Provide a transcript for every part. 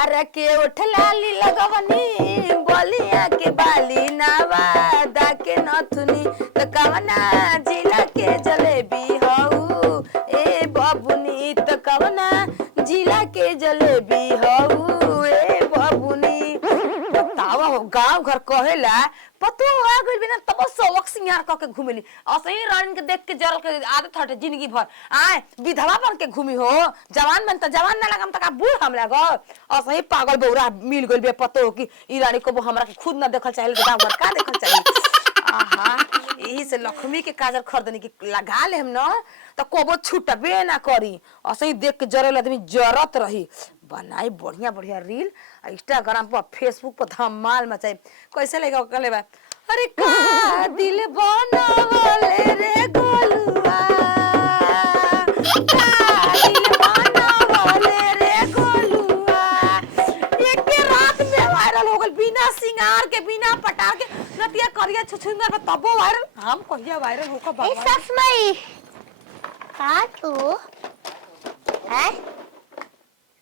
अरे के उठलाली लगवनी बोलिया के बाली नवादा के नथुनी तो कवना जिला के जलेबी हऊ ए बबुनी तो कवना जिला के जलेबी हऊ ए बबुनी। बतावा हो गांव घर कहेला पतो आ गइल बिना तब सबक सिंगार क के घुमेली असही रानी के देख के जरल के आदत हटे जिंदगी भर आए विधवा बन के घूमी हो जवान बन त जवान ना लगम त का बूढ़ हम लग असही पागल बौरा मिल गइल बे पतो कि ई रानी को हमरा के खुद ना देखल चाहिए गांव घर का देखल चाहिए। आहा यही से लक्ष्मी के काजल खरीदनी के लगा ले हम न त कोबो छूटबे ना करी असही देख के जरल आदमी जरत रही। बनाई बढ़िया बढ़िया रील इंस्टाग्राम पर फेसबुक पर धमाल मचाई कैसे लगा कले बा अरे का दिल बनावले रे गोलुआ का दिल बनावले रे गोलुआ एक के रात में वायरल हो गल बिना सिंगार के बिना पटार के नतिया करिया छुछुंदर पर तबो वायरल हम कहिया वायरल होका बाबा। ए ससमई का तू है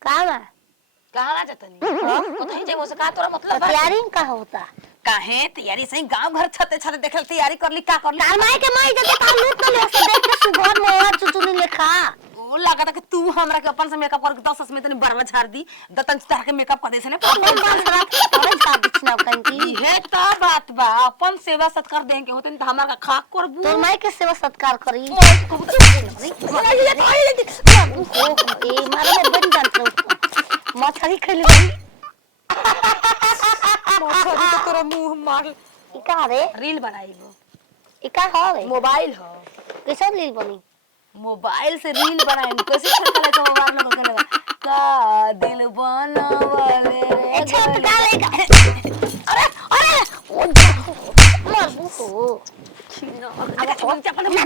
कावा कहां जातनी कतई जेबो से का तोरा मतलब बा तैयारी का होता काहे तैयारी सही गांव घर छते छते देखल तैयारी करली का करली तार माई के माई जते तार लूट ले से देख के सुगर मोहर चुचुनी लेखा ओ लागत कि तू हमरा के अपन से मेकअप करके 10 में तनी बरवा झाड़ दी दतन तार के मेकअप कर दे से ने अपन बाल रात और जा बिछना कंकी हे त बात बा अपन सेवा सत्कार दें के होतन त हमरा का खाक करबू तोर माई के सेवा सत्कार करी ए मारे में बन जानत मछली खइले मछली तो तोरा मुंह मार ई का रे रील बनाईबो ई का हवे मोबाइल हो कैसे रील बनी मोबाइल से रील बनाई कैसे छोटा लगा मोबाइल में कहने लगा का दिल बनावले रे छोट का लेगा अरे अरे ओ मार बुको अरे फोन चपल अरे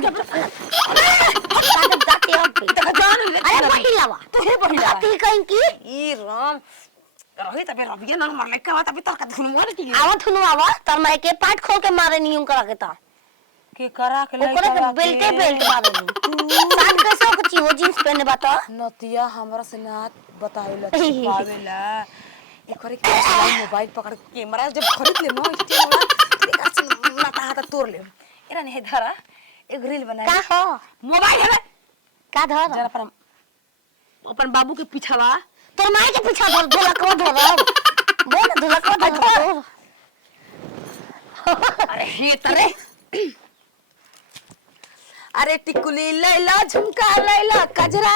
जाते हम पे जान ले अरे पहिलावा तू हे पहिला ती कहीं की ई राम रही तबे रबिया ना मार लेके तबे तक धुन मार की आवा थुनु आवा तर मैं के पाट खोल के मारे नियम करा के ता के करा के ओकरे के बेल्टे बेल्ट मारे नी साथ कैसे कुछ हो जींस पहने बता नतिया हमरा से ना बतावेला छिपावेला एकरे के चला मोबाइल पकड़ कैमरा जब खरीद ले ना स्टैंड वाला एक से नाटा हाथ तोड़ ले एरा नहीं धरा एक रील बनाई का हो मोबाइल है का धर जरा पर अपन बाबू के पीछावा तोर माई के पीछा धर ढोलकवा धर बोल ढोलकवा धर अरे हे तरे अरे टिकुली लैला झुमका लैला कजरा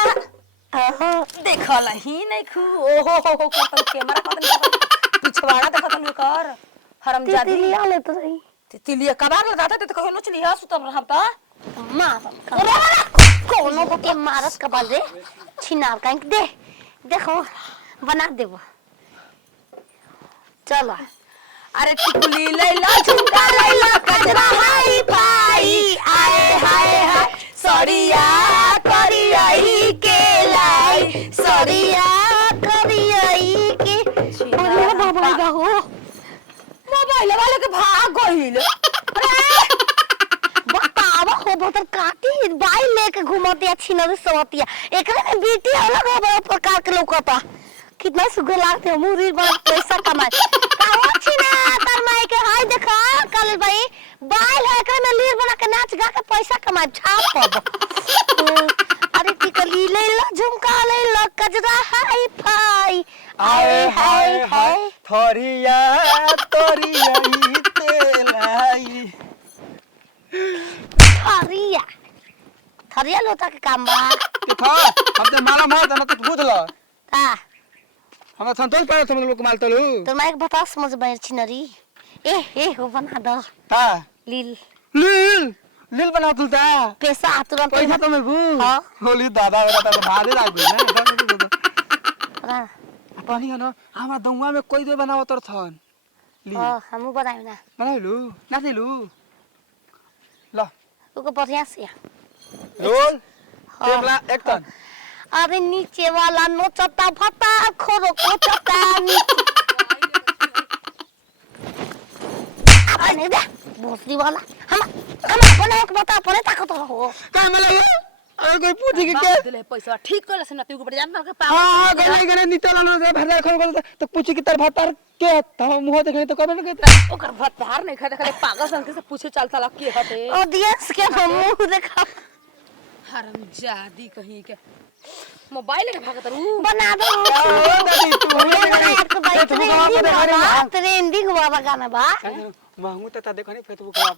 देखला ही नहीं खू ओहो हो कतन कैमरा कतन पिछवाड़ा देखत न कर हरामजादी तिलिया ले तो रही तिलिया कबार लगाता ते कहो नच लिया सुतम रहता मार कोनो को के मारस का बाजे छिनार काई दे देखो बना देबो चलो अरे टिकुली लैला झुमका लैला कजरा हाय पाई आए हाय हाय सड़िया करियाई के लाई सड़िया करियाई के अरे बाबा बाहू मोबाइल वाले के भाग गइल अरे बतावा हो भतर काटी बाई लेके घुमते अच्छी न सोतिया एकरे में बीटी अलग हो प्रकार के लौकता कितना सुगर लागते मुरी बड़ पैसा कमाए काहो छी ना तार माई के हाय देखा कल भाई बाल है एकरे में लीर बना के नाच गा के पैसा कमाए छाप अरे टिकली ले ला झुमका ले ला कजरा हाय फाई आए हाय हाय थोरिया तोरियाई तेलाई थरिया थरिया लोटा के काम बा के था हम ते माला मार ना तो बुझला का हम संतोष पाए तुम लोग माल तलू तो मैं एक बता समझ बैर छिनरी ए हो बना दो हां लील लील लील बना तुलता पैसा तुरंत पैसा तो मैं बू हां होली दादा बेटा तो भारे लाग गई हां पानी है ना हमरा दउवा में कोई दे बनाव तर थन ली हमू बनाई ना बनाइलू ना दिलू ला ओको बढ़िया से रोल टेबला एक टन अरे नीचे वाला नोचता फटा खोरो कोचता अपने दे भोसड़ी वाला हम अपने एक बता पड़े ताकत हो का में लगे अरे कोई पूछी कि बाप दिले पैसा ठीक कर से न तू ऊपर जान के पागल हां गने गने नितल न भर खन तो पूछी कि तार भतार के त मुंह देखे तो कबे न के ओकर भतार नहीं खा देखले पागल सन के से पूछे चलता लग के हटे ऑडियंस के मुंह देखा हरामजादी कहीं के मोबाइल के भागत रू बना दो दादी तू ट्रेंडिंग वाला गाना बा महंगू त देखो नहीं फेसबुक पर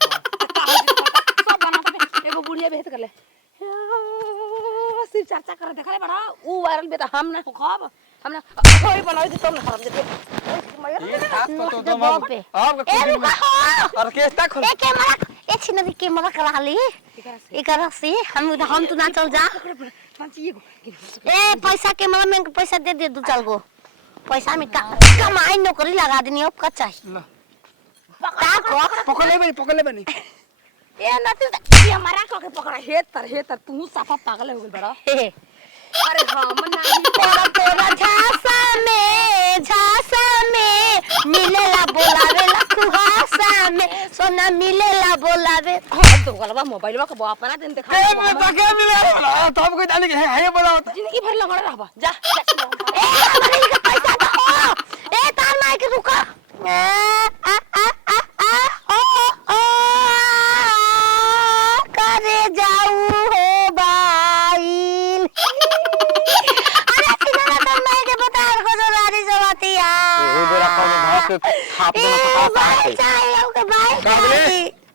सब बना के एगो बुढ़िया बेहत कर ले सिर्फ चर्चा कर देखले बड़ा ऊ वायरल बेटा हम ना खब हम ना कोई बनाई दे तुम ना खराब दे ये साथ पतो तो बाप पे अब ए रुका ऑर्केस्ट्रा खोल ए कैमरा ए छिन कैमरा करा ली एकरा से हम तू ना चल जा ए पैसा कैमरा में पैसा दे दू चल गो पैसा में कमाई नौकरी लगा देनी अब का चाहिए का को पकड़ ले बनी ए नती ये हमारा को के पकड़ा हे तर तू साफा पागल हो गेल बड़ा अरे हम नहीं तोरा झांसा में मिलेला बोलावे लखुहासा में सोना मिलेला बोलावे तो गलबा मोबाइलवा के अपना दिन देखा ए मैं ताके मिले तब कोई डाली के है बताओ जिंदगी भर लगड़ रहबा जा ए हमारे के पैसा दो ए तार माई के रुका करे जाऊ हो बाइल अरे किना तार माई के बता को जो रानी जवातिया ए बेरा कौन घास के थाप देना तो का है चाहिए ओके बाइल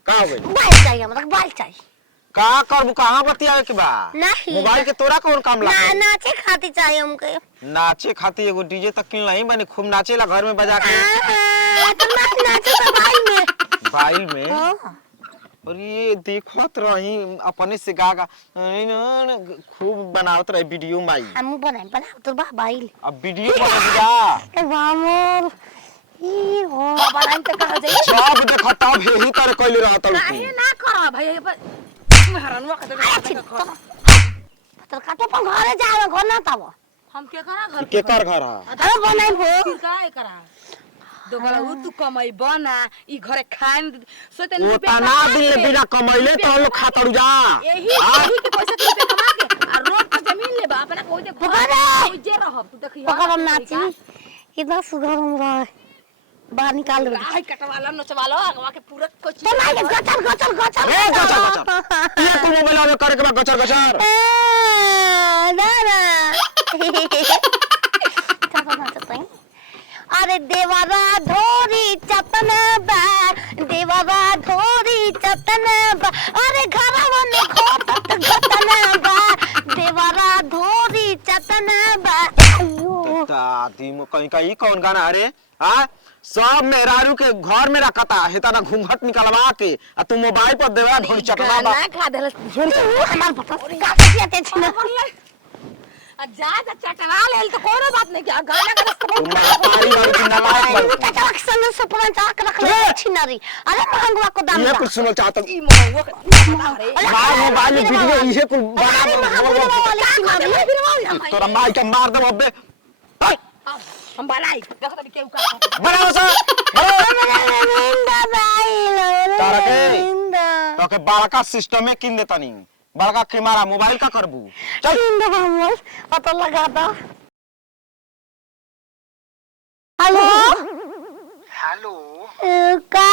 का हो गई बाइल चाहिए मतलब बाइल चाहिए का करबू कहां बतियावे के बा नहीं मोबाइल के तोरा कौन काम ना लागे नाचे खाती चाहिए हमके नाचे खाती एगो डीजे तक किन नहीं बने खूब नाचेला घर में बजा के तो नाचे तो बाइल में हाँ। और ये देखत रही अपने से गागा खूब बनावत रही वीडियो माई हम बना तो बा बाइल अब वीडियो बना जा ए वामोर ई हो बनाई त कहा जाई सब देखता यही तरह कइले रहत काहे ना कर भाई पर हरानवा के तो काटे पर घरे जावे घर ना तब हम के करा घर के कर घर है अरे बनाई हो का करा दोगला उ तू कमाई बना ई घरे खान सोते वो तना दिन बिना कमैले तो हम लोग खातड़ जा यही के पैसा तू कमा के आ रोड पर जमीन ले बा अपना कोई दे कोई जे रहब तू देखियो पकड़ नाची कितना सुगर हम रहा बाहर निकाल दे आई कटवाला नचवाला अगवा के पूरा कोची तो ना गचर ए गचर ये को मोबाइल में करे के गचर गचर दादा अरे देवरा धोरी चतना बा देवरा धोरी चतना बा अरे घरवा में खोपत घटना बा देवरा धोरी चतना बा अयो दादी मो कहीं का ई कौन गाना अरे हां सब मेहरारू के घर में रखता है तना घूंघट निकलवा के आ तू मोबाइल पर देवा ढोल चटना बा ना खा देल हमार पता का कहते छिना आ जा चटवा लेल तो कोनो बात नहीं क्या गाना का तुम पारी वाली की नलायक बन चटक संग सपना चाक रख ले छिनारी अरे महंगवा को दाम ये कुछ सुनो चाहता ई मोंगो रे मार मोबाइल में वीडियो ये कुल अरे महंगवा वाली छिनारी तोरा माई के मार दे अबे हम बनाई देखो तनी केउ का बनाओ सा तारा के इंदा तो के बड़का सिस्टम में किन देता नहीं बड़का कैमरा मोबाइल का करबू चल इंदा बस पता लगा दो हेलो हेलो का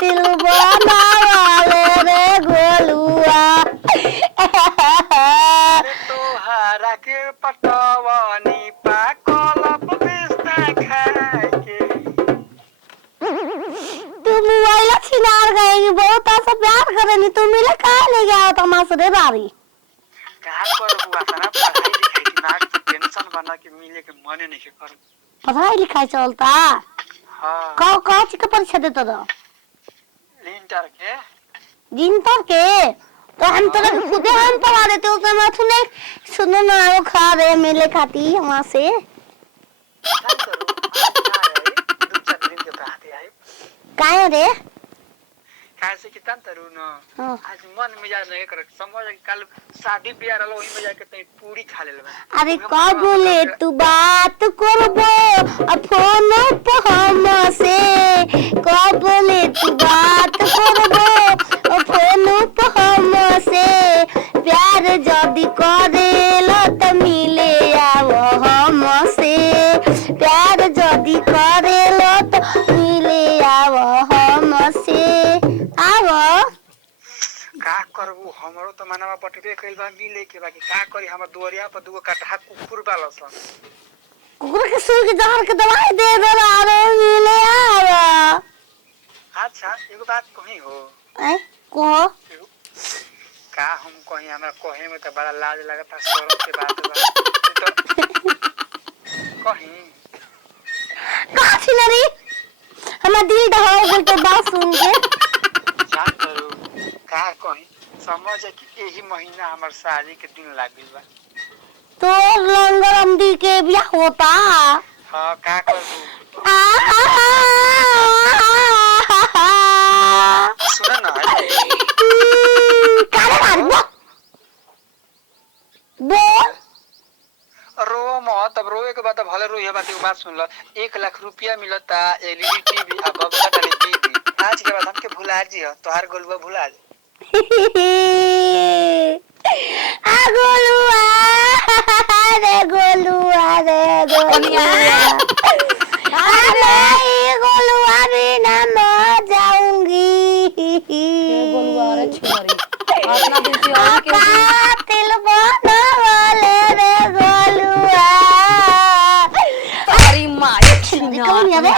दिल बनावाले रे गोलुआ तोहरा के पटवानी पाकल बबिस्ता खाए के तुम मोबाइल छिनार गएगी बहुत ऐसा प्यार करेनी तुम मिले कहाँ ले गया तमाशा रे बारी कहाँ पर हुआ सारा पढ़ाई लिखाई की नाक टेंशन बना के मिले के मने नहीं के कर पढ़ाई लिखाई चलता हां कहाँ चीज का परीक्षा देता था इंटर के जिंतर के तो हम तो खुदे हम पढ़ा देते उस समय सुने सुनो ना वो खा रहे मिले खाती वहाँ से क्या करूं दो चार दिन के बाद आए काहे रे कैसे कितना तरू न हाँ। आज मन मिजाज नहीं कर समझ कल शादी ब्याह रहलो ओही में जाके तई पूरी खा लेलबा अरे कब बोले तू बात करबो अब फोन पे हमसे कब बोले तू बात करबो अब फोन पे हमसे प्यार जदी करेलो तो मिले आव हमसे आव। का करबू हमरो तो मनवा पटबे कइल बा मिले के बाकी का करी हमर दुआरिया पर दुगो कटहा कुकुर बालसन। कुकुर के सुई के जहर के दवाई दे दे रे मिले आव। अच्छा एगो बात कही हो ऐ कहो का हम कहीं हमरा कहे में तो बड़ा लाज लगता शर्म के बात बा तो कहीं का छिनरी हमरा दिल दहाड़ गेल तो बात सुन के। जान करू का कहीं समझ कि यही महीना हमर शादी के दिन लागिल बा। तो लंगर अमदी के ब्याह होता। हां का करबू सुन ना बोल रो मत अब रोए के बाद भले रो ये बात एगो बात सुन ल 1 लाख रुपया मिलता एलईडी टीवी अब बबका डाले दीदी आज के बाद हमके भुला जी हो तोहार गोलुआ भुला जा। गोलुआ रे गोलुआ रे गोलुआ गोलुआ बिना मर जाऊंगी। गोलुआ रे छिनरी अपना दिन से और के दिल बनवाले रे गोलुआ। तारी माए छिनरी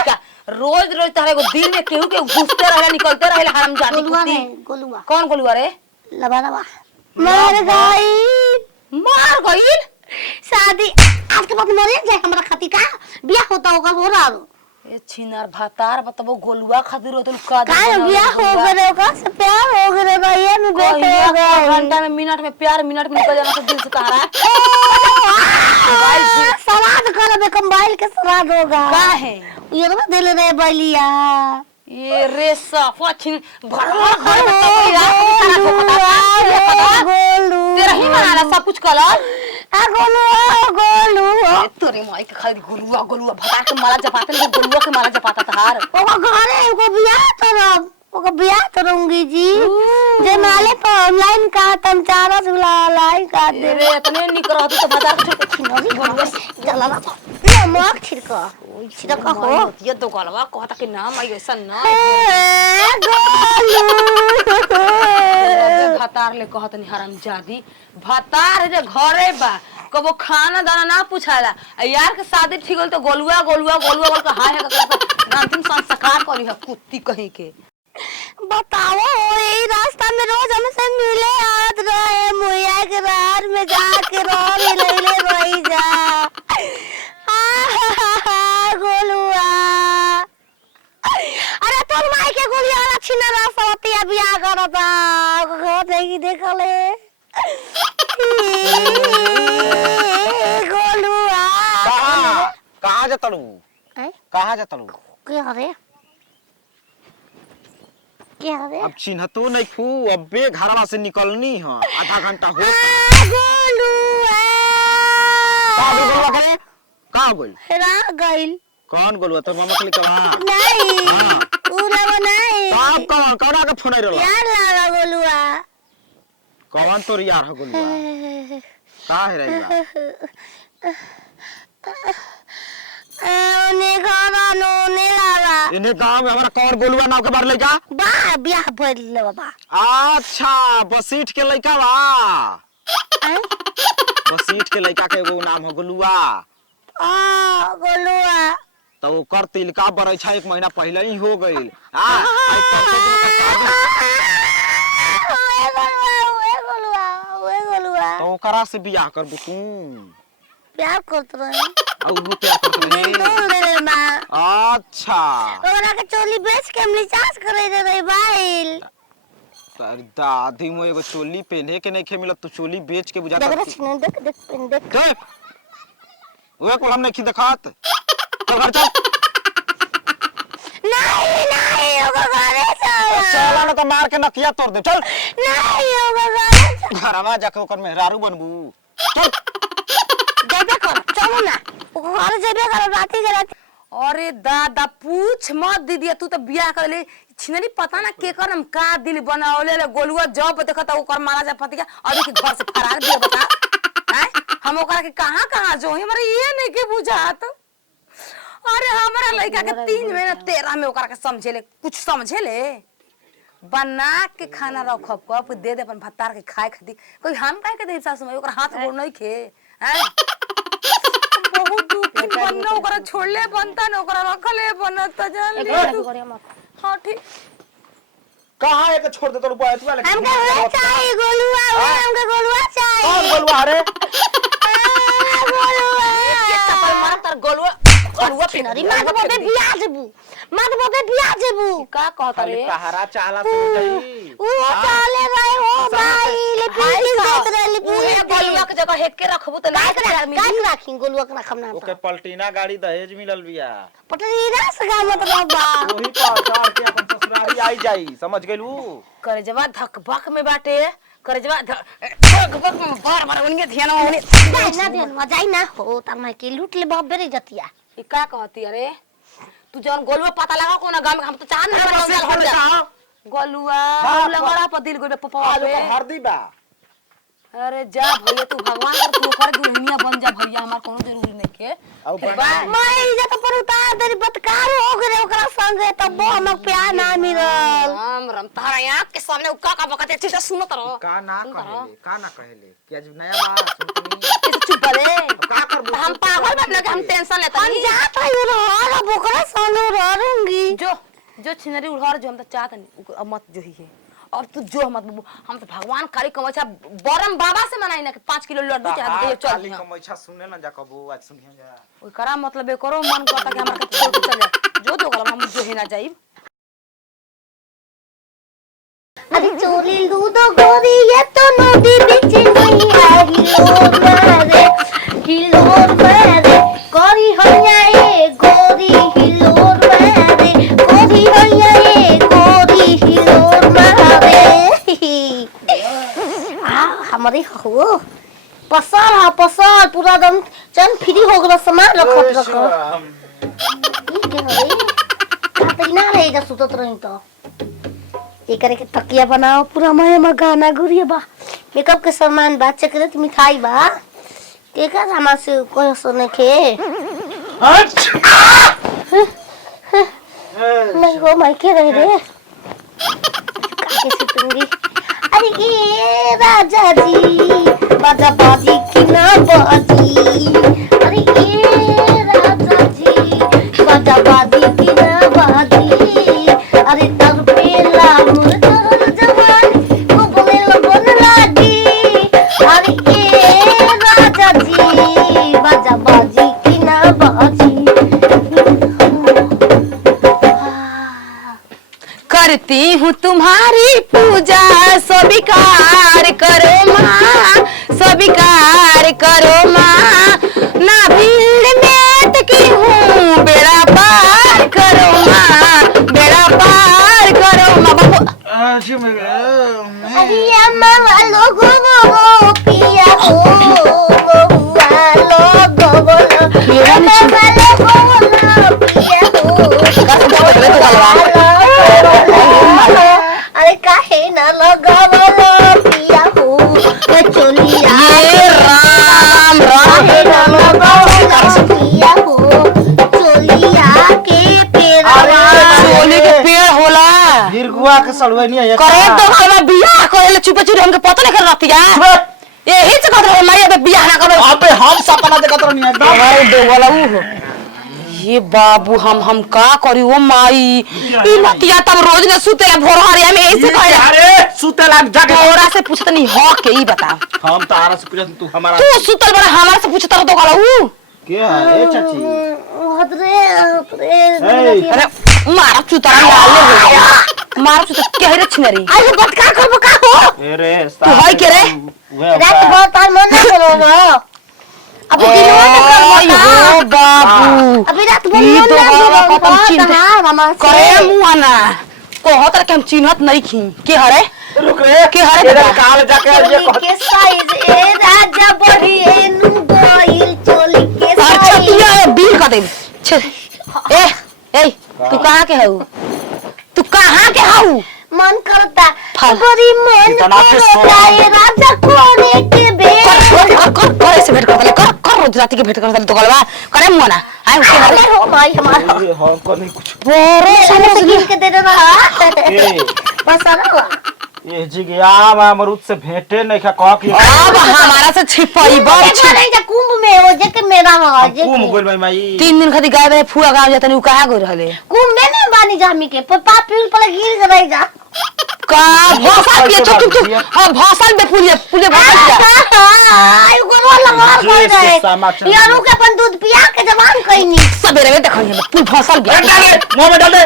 का रोज रोज तारे को दिन में केहू के घुसते रहे निकलते रहे हरामजादी कुत्ती। गोलुआ कौन गोलुआ रे? लबा लबा मर गई शादी आज के बाद मरे जाए हमरा खातिर का बियाह होता होगा हो रहा ए छिनार भातार बताबो गोलुआ खातिर होतल का बियाह हो गए होगा से प्यार हो गए होगा ये में बेटे हो गए घंटा में मिनट में प्यार मिनट में निकल जाना तो दिल से तारा सलाद करबे कंबाइल के सलाद होगा का है ये ना दिल रे बलिया ये रेसा फछिन भरवा घर में तो कोई रात में सारा ठोकता तेरा ही बनाला सब कुछ कलर गोलू तोरे माई के खाली गोलुआ गोलुआ भता के माला जपाते ने गोलुआ के माला जपाता तहार ओका घरे एगो बियाह करब ओका बियाह करूंगी जी जे माले पर ऑनलाइन का तम चारा सुला लाई का दे रे इतने निक रहत तो बाजार के छोड़ छिनरी गोलुआ चला ना नमक छिड़का छिड़का हो ये तो गलवा कहता के नाम आई ऐसा ना भतार ले कहत नि हरामजादी भतार जे घरे बा कबो खाना दाना ना पूछाला यार के शादी ठीक होल तो गोलुआ गोलुआ गोलुआ बोल के हाय है का अंतिम संस्कार करी है कुत्ती कहीं के। बताओ यही रास्ता में रोज हमसे मिले आत रहे मुया के रार में जाके रोली लेले रही जा गोलुआ। अरे तोर माई के गोलिया छिना रासवतिया बियाह करता घर नहीं देखले गोलुआ। कहां जतलू कहां जतलू क्या रे क्या रे अब चिन्हतो नहीं खू अबे घरवा से निकलनी है आधा घंटा हो गोलुआ का बोलवा करे का बोल हेरा गइल कौन बोलवा तो मामा के लिखवा नहीं हां उ लगा नहीं आप कौन कौना के फोन रहला यार लगा गोलुआ कौन तोर यार है गोलुआ का है रहीगा ने घरा ने लगा इन्हें गांव में हमारा कौन गोलुआ नाव के बार ले जा बा बियाह भइल ले बाबा। अच्छा बसीठ के लइका बा बसीठ के लइका के एगो नाम है गोलुआ गोलुआ तो ओकर तिलका बरैछा 1 महीना पहले ही हो गइल तो ओकरा से बियाह करबू तू प्यार करत रहे और वो क्या करत रहे अच्छा ओकरा के चोली बेच के हम रिचार्ज करे दे रे भाई अरे दादी मो एगो चोली पहने के नहीं खे मिलत तू चोली बेच के बुझाता देख देख देख ओए को हम नहीं दिखात चल घर चल नहीं ओकर घरे चला ना तो मार के नकिया तोड़ दे चल नहीं ओकर घरे घरवा जाके ओकर मेहरारू बनबू चल जेबे कर चलो ना ओकर घरे जेबे कर राती के राती। अरे दादा पूछ मत दीदी तू तो बियाह कर ले छिनरी पता ना के करम का दिल बनावले ले गोलुआ जब देखता ओकर मारा जा पति का अभी के घर से फरार दिया बता हैं हम ओकरा के कहां जो है हमरा ये नहीं के बुझात अरे हमारा लड़का के 3 महीना 13 में ओकरा के समझेले कुछ समझेले बना के खाना रखब कब दे दे अपन भत्तार के खाए खातिर कोई हम काहे के दे सासु में ओकरा हाथ गोड़ नहीं खे हैं बहुत दुखी बनना ओकरा छोड़ले बनता न ओकरा रखले बनत जान ले हां ठीक कहां एक छोड़ दे तो रुपया तू वाले हमके हो चाहिए गोलुआ हमके गोलुआ चाहिए कौन गोलुआ रे गोलुआ के चप्पल मार तर गोलुआ गोलुआ अरे मां तो बे बियाह देबू मां तो बे बियाह देबू का कहता रे कहारा चाला तू जाई वो चाले गए हो भाई ले पीली देत रे ले उहे गोलुआ के जगह हेक के रखबू त ना काय राखी गोलुआ के रखम ना ओके पलटीना गाड़ी दहेज मिलल बिया पटरीना सगा मतलब बा वही पाचार के अपन ससुरारी आई जाई समझ गेलू करे जवा धक बक में बाटे करे जवा धक बक में बार बार उनके ध्यान में ना देन मजाई ना हो त मैं के लूट ले बाप बेरे जतिया ई का कहती अरे तू जौन गोलुआ पता लगा कोना गांव में हम तो चांद ना हो जा गोलुआ लगड़ा पर दिल गोबे पपवा पे हरदी बा अरे जा भैया तू भगवान कर तू कर दुनिया बन जा भैया हमार कोनो जरूरी नहीं के मैं इज्जत पर उतार दे बतकार हो गए ओकरा संगे तब हमक प्यार ना मिलल राम राम तारा आंख के सामने उका का बकते चीज सुनत रहो का ना कहेले कि आज नया बात सुनतनी चुप रे का करबू हम पागल बन लगे हम टेंशन लेता हम जात है रो बोकरा संगे रहूंगी जो छिनरी उड़ार जो हम तो चाहत नहीं अब मत जो ही है अब तू जो मत हम तो भगवान काली कमैछा बरम बाबा से मनाई ना कि 5 किलो लड्डू चाह दे चल काली कमैछा सुने ना जा कबो आज सुनिया जा ओई करा मतलब ए करो मन करता कि हमरा के छोड़ के चल जा जो गलम हम जो ही ना जाई अरे चोरी लूदो गोरी ये तो नदी बीच नहीं आई हिलोर मारे गोरी होया ए गोरी हिलोर मारे गोरी होया ए गोरी हिलोर मारे हमारे हो पसल पूरा दम चन फ्री हो गला सामान रखत ये के हरे कातरी ना रहे जा सुतत रही तो एकरे के तकिया बनाओ पूरा में गाना गुरिया बा मेकअप के सामान बा चॉकलेट मिठाई बा केका सामान से कोई सुने के मैं वो मैं के रह रे काके सुतूंगी अरे ये राजा जी बाजा बाजी की ना बाजी अरे ये राजा जी बाजा बाजी की ना बाजी अरे तर पेला मुर्दर जवान को बोले लगन लागी अरे ये राजा जी बाजा बाजी की ना बाजी करती हूँ तुम्हारी पूजा स्वीकार करो माँ स्वीकार करो माँ ना भीड़ में टकी हूँ बेड़ा पार करो माँ बेड़ा पार करो माँ बाबू अरे अम्मा वालो गो पिया हो वालो गो अम्मा वालो गो पिया हो अरे काहे ना लगावलो पिया हो चोलिया राम राम काहे ना लगावलो पिया हो चोलिया के पेड़ चोली के पेड़ होला गिरगुआ के सड़वे नहीं है करे तो हमरा बियाह करे चुपे चुपे हमके पता नहीं कर रतिया यही से कहत रहे माई अब बियाह ना करो अबे हम सपना देखत रहनी एकदम हमारे देवला ऊ ये बाबू हम का करी ओ माई ई नतिया तब रोज न सुते भोरहरिया में ऐसे कहे अरे सुते लाग जाके तोरा से पूछत नहीं हो के ई बता हम तारा से पूछत तू हमारा तू सुतल बड़ा हमरा से पूछत तो गला ऊ के है ए चाची अरे मारा चुतरा लाले मारा चुत के रे छिनरी अरे बट का करबो का हो रे तू है के रे रात बहुत तार मन ना करो अभी दिनवा में करबो ओ बाबू अभी रात में ई मन तो ना बाबा करो खत्म चिन्ह हमार करे मुआना कहत रे के हम चिन्हत नहीं खी के हरे रुक रे के हरे तेरे काल जाके ये के साइज ए राजा बढ़ी एनु गोइल चोली के अच्छा साइज तू ये बिल कर दे छे ए तू कहां के हऊ तू कहां के हऊ मन करता फल। बड़ी मन इतना पे करता सोना। ए राजा कोने के बेर कर ऐसे भेंट कर कर रोज रात के भेंट करत तो गलवा करे मना आए उसके अरे हो माई हमारा अरे हम को नहीं कुछ बोरो समझ गिन के दे देना ए बस आना ये जी के आम अमरूद से भेंटे नहीं खा कह कि अब हमारा से छिपईबा नहीं जा कुंभ में हो जे के मेरा हो जे कुम गोल भाई माई 3 दिन खातिर गाय रहे फुआ गांव जातनी उ कहां गई रहले कुंभ में नहीं बानी जामी के पापा पील पर गिर रह जा का भाषा पिए चुप हां भाषा में पुलिया भाषा आई गोरो लगा जे कर से समाचार रहे यारों के अपन दूध पिया के जवान कइनी सबेरे में देखो तू भाषा डाल दे मुंह में डाल दे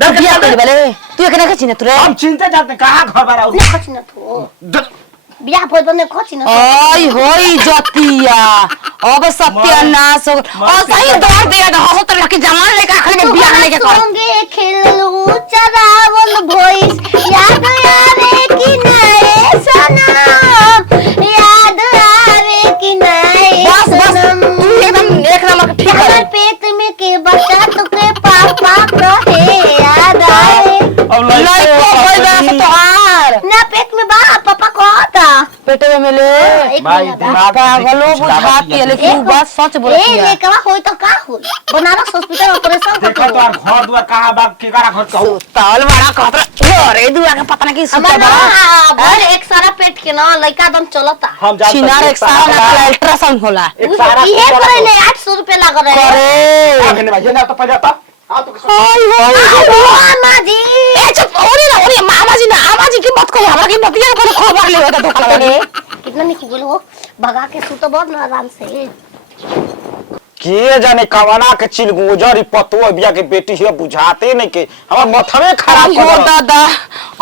डर के कर बेले तू एकने के चिन्ह तुरे हम चिंता जाते कहां घर बार आउ ने खच न तो बियाह पर बने खच न ओय होई जतिया अब सत्यानाश हो और सही दौड़ दे हो तो लड़की जवान लेके आखिर में बियाह लेके कर संगे खेललू चरावल भोइस याद आवे कि नए सनम याद आवे कि नए बस सनम तू एकदम एक नंबर ठीक हमर है पेट में के बच्चा तुके पापा कहे याद आए अब लड़को होई बा से तोहार ना पेट में बा पापा कहता पेटे में मिले एक भाई मिनट दिमाग पागलो बुझाती है लेकिन वो बात सच बोलती ए है लेकवा होई तो का हो बनारस हॉस्पिटल ऑपरेशन देखो तो घर दुआर कहां बा के करा घर कहू सुतल बड़ा कहत अरे दुआ के पता नहीं की सुतल हमारा बड़ा भर एक सारा पेट के ना लइका दम चलता हम जानते छिनार एक सारा ना अल्ट्रासाउंड होला एक सारा ये करे ले 800 रुपए लग रहे हैं करे आगे भाई ना तो पड़ जाता हां तो ओय मामा जी ए चुप ओरे मामा जी ना आमा जी की मत कहो हमरा की मतिया को खबर ले होता धोखा लगा कितना निक गेल हो भगा के सुतो बहुत ना आराम से के जाने कवना के चिल गुजरी पतो बिया के बेटी है बुझाते नहीं के हमर मथवे खराब आई कर हो दो। दादा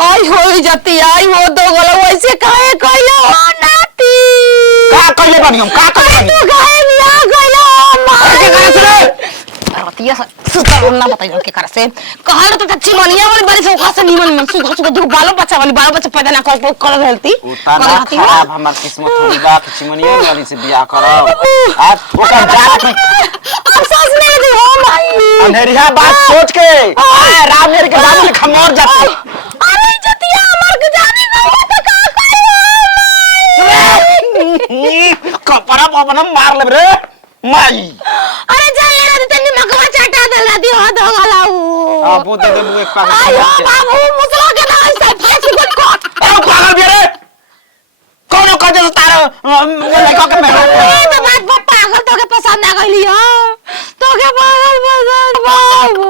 आई हो जती आई हो दो गलो वैसे काहे कइलो नाती का कइले बानी हम का कइले बानी तू काहे बियाह कइलो के करे से परवतिया सुतर ना बताइयो के करे से कहल तो चिमनिया वाली बड़ी से से निमन सुख दो बालो बच्चा पैदा ना कर रहती उतना खराब हमर किस्मत होई बा कि चिमनिया वाली से बियाह करो आज ओकर जात में अफसोस नहीं दी हो भाई अंधेरिया बात सोच के आए राम मेरे के बाबू लिखा मर जाते अरे जतिया हमर के जानी नहीं तो का कपड़ा पवन मार ले रे माई अरे जाने रे तनी मकवा चाटा दला दी हो दो गलाऊ अब दे दे मुंह एक पागल आयो बाबू मुसला के ना ऐसा फांसी को पागल भी रे कौन कर दे तारो लड़का के मेरा तो बात पागल तो के पसंद आ गइली हो तो के पागल पसंद बाबू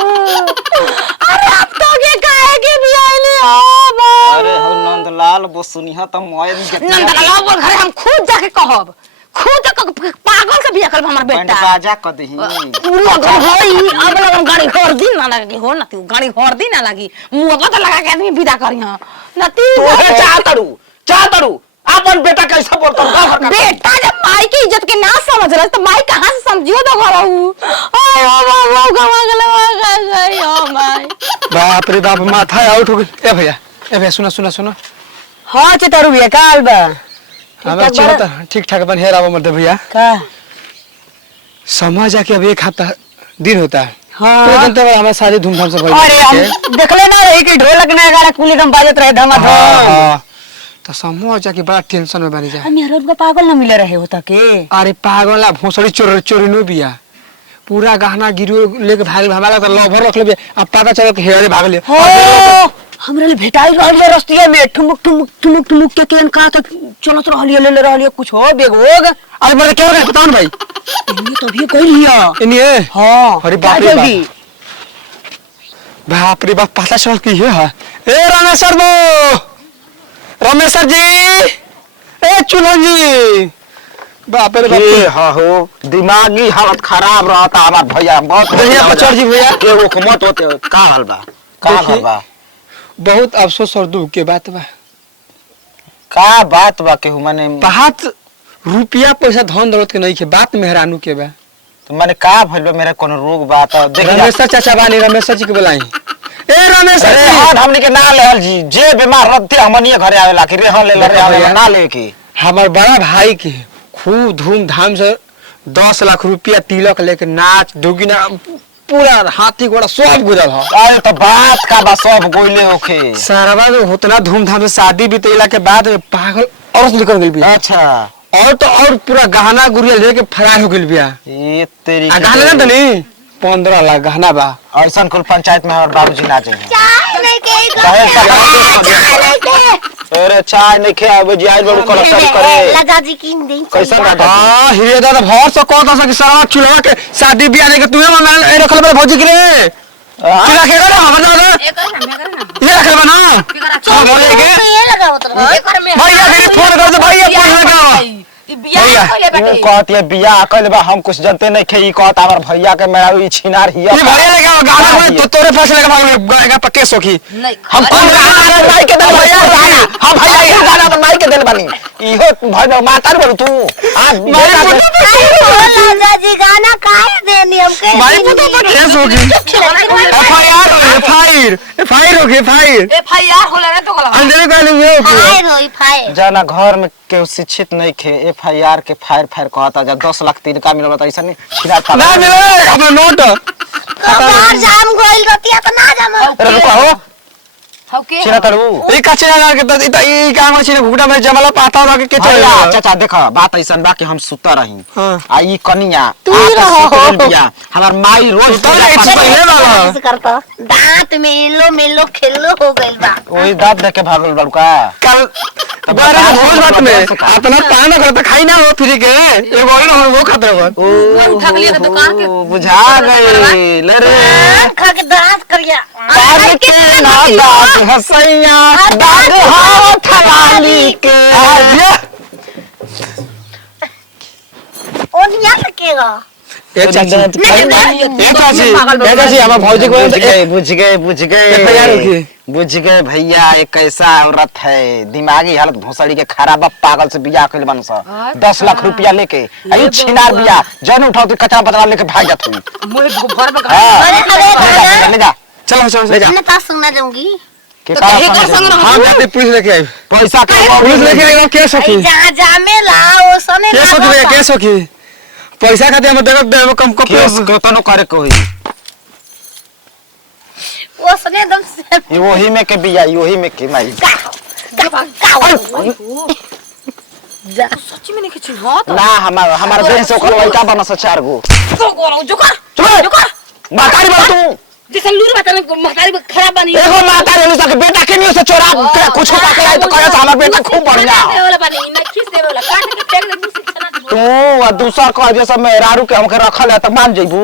अरे अब तो के काहे के भी आइली हो बाबू अरे हो नंदलाल वो सुनिहा त मोय नंदलाल बोल घरे हम खुद जाके कहब खुद पागल से बिया करब हमर बंड बेटा बाजा क दही लगन होई अब लगन गाड़ी हर दिन ना लगी हो ना तू गाड़ी हर दिन ना लगी मुंह तो लगा के आदमी विदा करी हां ना तू तोहे चाह तड़ू अपन बेटा कैसा बोलता का बेटा जब माई की इज्जत के ना समझ रहा तो माई कहां से समझियो तो घरऊ आयो बाबू गवा गई ओ माई बाप रे बाप माथा आउट हो गई ए भैया सुनो हां चतरू भैया काल बा हमें चलो ठीक ठाक बन हेरा मत भैया का समझ आके अब एक हफ्ता दिन होता है हां तो जनता वाला हमारे सारी धूमधाम से अरे हम देखले ना रही कि ढोलक ना गाना कुल एकदम बाजत रहे धमाधम तो समझ जाके बड़ा टेंशन में बनी जाए मेरे रुपया पागल ना मिले रहे होता के अरे पागल आ भोसड़ी चोरी नो बिया पूरा गहना गिरो लेके भाग हमारा तो लवर रख ले अब पता चला कि हेरे भाग ले हमरा ले भेटाई रहले रस्तिया में ठुमुक के केन का तो चलत रहलिए ले रहलिए कुछ हो बेग होग अरे मेरे क्या हो गया बताओ ना भाई इन्हीं तो भी कह लिया इन्हीं हां अरे बाप रे बाप रे बाप पता चल की है ए रमेश जी ए चुलन जी बाप रे के बाप हो दिमागी हालत खराब रहता हमार भैया बहुत भैया बचर जी भैया के वो मत होते का हाल बा देखिए, बहुत अफसोस और दुख के बात बा का बात बा के माने बात रुपया पैसा धन दौलत के नहीं के बात मेहरानू के बा तो माने का भइल बा मेरे कोनो रोग बा तो देख रमेश चाचा बानी रमेश जी के बुलाई ए रमेश अरे जी हां हमनी के ना लेहल जी जे बीमार रहते हमनी घरे आवेला कि रे ले रे आवेला ना ले के हमार बड़ा भाई के खूब धूमधाम से 10 लाख रुपया तिलक लेके नाच डुगिना पूरा हाथी घोड़ा सब गुजर हो अरे तो बात का बा सब गोइले होखे सारा बात उतना धूमधाम से शादी बीतेला के बाद में पागल औरत निकल गई भी अच्छा और तो और पूरा गहना गुड़िया लेके फरार हो गेल बिया। ये तेरी आ गहना ना तनी 15 लाख गहना बा। ऐसा कुल पंचायत में हमारे बाबूजी ना जाए। चाय नहीं के चाय नहीं के अरे चाय नहीं खे अब जी आज बड़ू कलेक्शन करे लगा जी की दे कैसा ना हां हिरे दादा भर से कहता सा कि सारा चुलवा के शादी बियाह लेके तुहे मन ए रखल बा भौजी के रे। किला के रे हमर दादा ये रखल बा ना हां बोले के ये लगा होत भैया के फोन कर दे भैया फोन लगा बियाह कइले तू बाटे कहती है बियाह कइले बा हम कुछ जानते नहीं खे ई कहता हमर भैया के मेरा ई छिनार हिया ये भैया लगा गाना में तो तोरे पास लगा भाग पक्के सोखी नहीं हम कौन गाना माई के दिल भैया गाना हम भैया ये गाना तो माई के दिल बनी इहो भैया मातार बोल तू आ लगा जी गाना काहे देनी हमके भाई पता तो क्या सोखी एफआईआर हो गई फायर एफआईआर होला ना तो गला अंजलि कहली ये फायर होई फायर जाना घर में केहू शिक्षित नहीं खे एफआईआर के फायर फायर कहता जा 10 लाख तीन का मिलल बता ऐसा नहीं छिना ना मिले अपना नोट कबार जाम गोइल रतिया त ना जाम अरे रुको हो ओके छिना तड़ू ई कचरा लगा के त ई काम अछि घुगटा में जमला पाता लगा के चले भैया चाचा देखो बात ऐसन बा कि हम सुता रही हाँ। आ ई कनिया तू ही रहो। बिया हमर माई रोज तो नहीं, पूजा पहले वाला। ऐसे करता दांत मिलो खेलो हो गइल बा ओही दांत देख के भागल बड़का कल बारे भोज भात में अपना पान करता खाई ना हो फ्री के एगो और हम वो खाते हो उठा के लिए के दुकान के बुझा गई ले रे खा के दांत करिया दाग के ना दाग हसैया दाग हाथ लाली के ओनिया लगेगा ए चाची नहीं, ए चाची हम भौजी को बुझ गए FIR होगी। बुझ गए भैया एक कैसा औरत है दिमागी हालत भोसड़ी के खराब पागल से बियाह कइले बन सा 10 लाख रुपया लेके आई छिनार बियाह जन उठाओ तो कचरा पतरा लेके भाग जात हुई मुझे घर में हां ले जा चलो चलो ले जा मैं पास सुनना जाऊंगी के तो का कहे का संग रहो। हम जाते पुलिस लेके आई पैसा का पुलिस लेके आई के सखी जहां जामे लाओ सने के सखी के सखी पैसा खाते हम देव कम केस कतनो करे को होई वो सने एकदम से ये वही में के बिया वही में के माई सच्ची में नहीं किछ हो तो ना हमार देह से ओकर लइका बन स 4 गो तो गोरो जोकर चुप जोकर मातारी बन तू जैसे लूर बात में महतारी खराब बनी एगो मातारी ने सके बेटा के नहीं से चोरा के कुछ पाके लाई तो कहे हमर बेटा खूब बढ़िया वाला बनी ना खींच दे वाला काट के फेंक दे दूसरी छना तू आ दूसर कह जैसा मेहरारू के हमके रखल है त मान जइबू